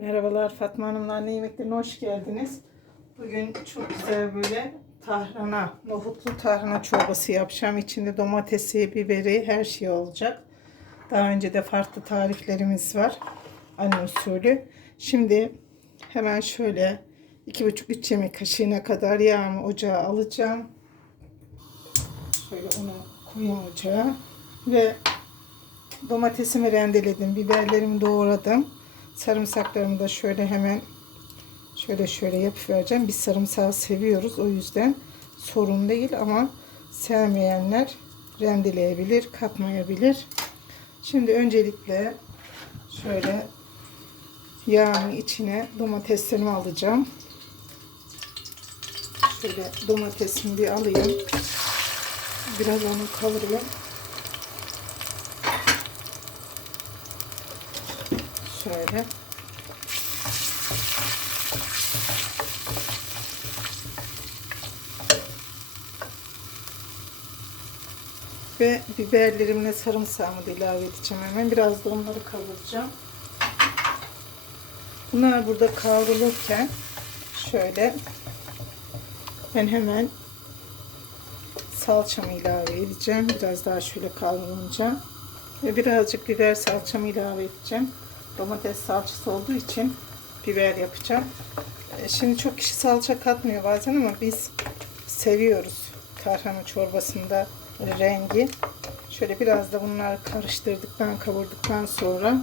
Merhabalar Fatma Hanım'la anne yemeklerine hoş geldiniz. Bugün çok güzel böyle tahrana, nohutlu tahrana çorbası yapacağım. İçinde domatesi, biberi, her şey olacak. Daha önce de farklı tariflerimiz var. Anne usulü. Şimdi hemen şöyle 2,5-3 yemek kaşığına kadar yağımı ocağa alacağım. Şöyle onu koyayım ocağa. Ve domatesimi rendeledim. Biberlerimi doğradım. Sarımsaklarımı da şöyle hemen şöyle şöyle yapıvereceğim. Biz sarımsağı seviyoruz. O yüzden sorun değil ama sevmeyenler rendeleyebilir, katmayabilir. Şimdi öncelikle şöyle yağın içine domateslerimi alacağım. Şöyle domatesimi bir alayım. Biraz onu kavurayım. Şöyle. Ve biberlerimle sarımsağımı da ilave edeceğim hemen. Biraz da onları kavuracağım. Bunlar burada kavrulurken şöyle ben hemen salçamı ilave edeceğim. Biraz daha şöyle kavrulunca. Ve birazcık biber salçamı ilave edeceğim. Domates salçası olduğu için biber yapacağım. E, Şimdi çok kişi salça katmıyor bazen ama biz seviyoruz tarhana çorbasında rengi. Şöyle biraz da bunları karıştırdıktan, kavurduktan sonra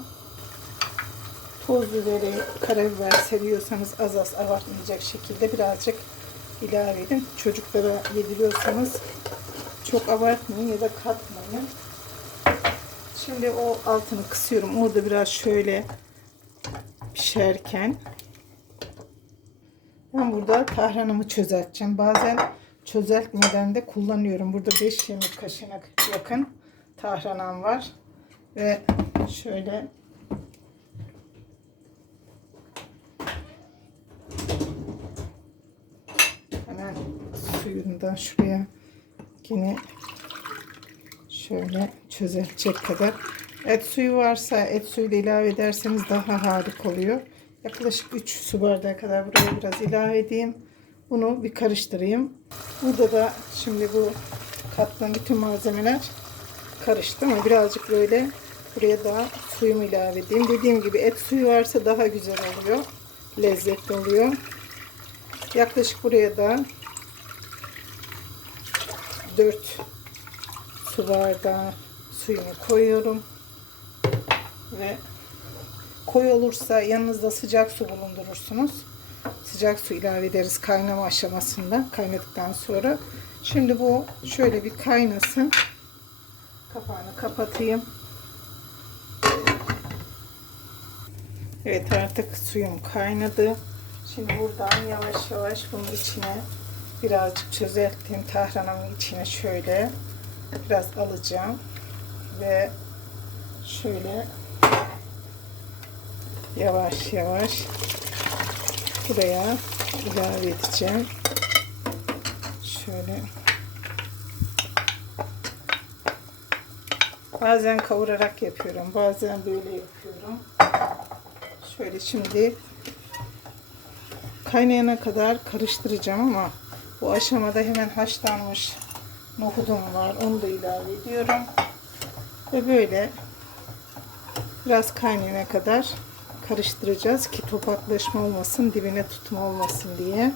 toz biberi, karabiber seviyorsanız az az abartmayacak şekilde birazcık ilave edin. Çocuklara yediriyorsanız çok abartmayın ya da katmayın. Şimdi o altını kısıyorum. Orada biraz şöyle pişerken ben burada tahranımı çözelteceğim. Bazen çözeltmeden de kullanıyorum. Burada 5 yemek kaşığına yakın tahranam var. Ve şöyle hemen suyunu da şuraya yine şöyle çözelecek kadar. Et suyu varsa et suyu da ilave ederseniz daha harika oluyor. Yaklaşık 3 su bardağı kadar buraya biraz ilave edeyim. Bunu bir karıştırayım. Burada da şimdi bu kattığım bütün malzemeler karıştı ama birazcık böyle buraya daha suyumu ilave edeyim. Dediğim gibi et suyu varsa daha güzel oluyor. Lezzetli oluyor. Yaklaşık buraya da 4 su bardağı suyunu koyuyorum. Ve koyu olursa yanınızda sıcak su bulundurursunuz. Sıcak su ilave ederiz kaynama aşamasında kaynadıktan sonra. Şimdi bu şöyle bir kaynasın. Kapağını kapatayım. Evet artık suyum kaynadı. Şimdi buradan yavaş yavaş bunun içine birazcık çözelttiğim tahranımın içine şöyle biraz alacağım ve şöyle yavaş yavaş buraya ilave edeceğim. Şöyle bazen kavurarak yapıyorum. Bazen böyle yapıyorum. Şöyle şimdi kaynayana kadar karıştıracağım ama bu aşamada hemen haşlanmış nohudum var. Onu da ilave ediyorum. Ve böyle biraz kaynayana kadar karıştıracağız ki topaklaşma olmasın, dibine tutma olmasın diye.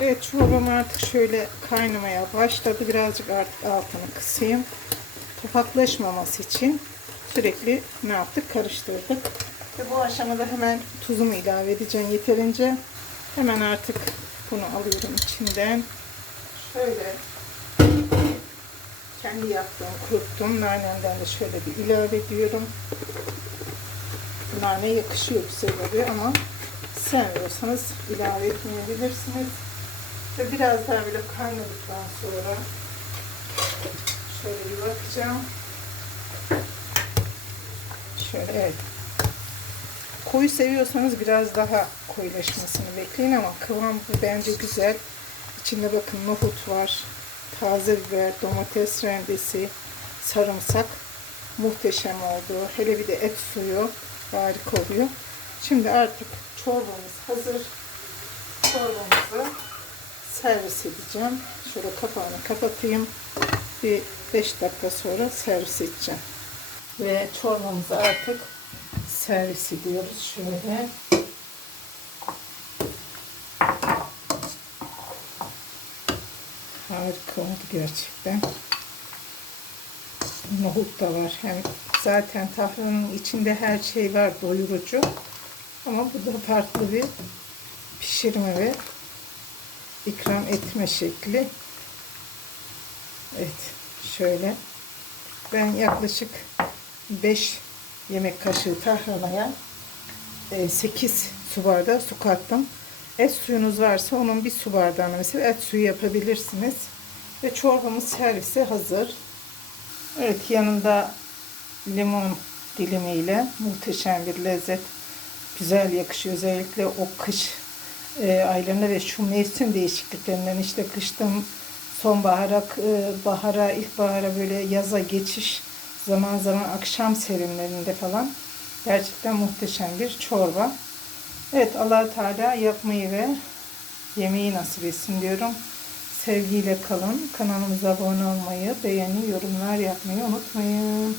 Evet çorbam artık şöyle kaynamaya başladı. Birazcık artık altını kısayım. Topaklaşmaması için sürekli ne yaptık? Karıştırdık. Ve bu aşamada hemen tuzumu ilave edeceğim yeterince. Hemen artık bunu alıyorum içinden. Şöyle kendi yaptığım kuruttum. Nanemden de şöyle bir ilave ediyorum. Nane yakışıyor güzel oluyor ama sevmiyorsanız ilave etmeyebilirsiniz. Ve biraz daha böyle kaynadıktan sonra şöyle bir bakacağım. Şöyle evet. Koyu seviyorsanız biraz daha koyulaşmasını bekleyin ama kıvam bence güzel. İçinde bakın nohut var, taze biber, domates rendesi, sarımsak muhteşem oldu. Hele bir de et suyu harika oluyor. Şimdi artık çorbamız hazır. Çorbamızı servis edeceğim. Şöyle kapağını kapatayım. Bir 5 dakika sonra servis edeceğim. Ve çorbamızı artık servis ediyoruz. Şöyle. Harika oldu gerçekten. Nohut da var. Hem zaten tahranın içinde her şey var doyurucu. Ama bu da farklı bir pişirme ve ikram etme şekli. Evet. Şöyle. Ben yaklaşık 5 yemek kaşığı tahranaya 8 su bardağı su kattım. Et suyunuz varsa onun bir su bardağına mesela et suyu yapabilirsiniz. Ve çorbamız servise hazır. Evet yanında limon dilimiyle muhteşem bir lezzet. Güzel yakışıyor. Özellikle o kış e, aylarında ve şu mevsim değişikliklerinden işte kıştan sonbahara, e, bahara, ilkbahara böyle yaza geçiş zaman zaman akşam serinlerinde falan gerçekten muhteşem bir çorba. Evet allah Teala yapmayı ve yemeği nasip etsin diyorum. Sevgiyle kalın. Kanalımıza abone olmayı, beğeni, yorumlar yapmayı unutmayın.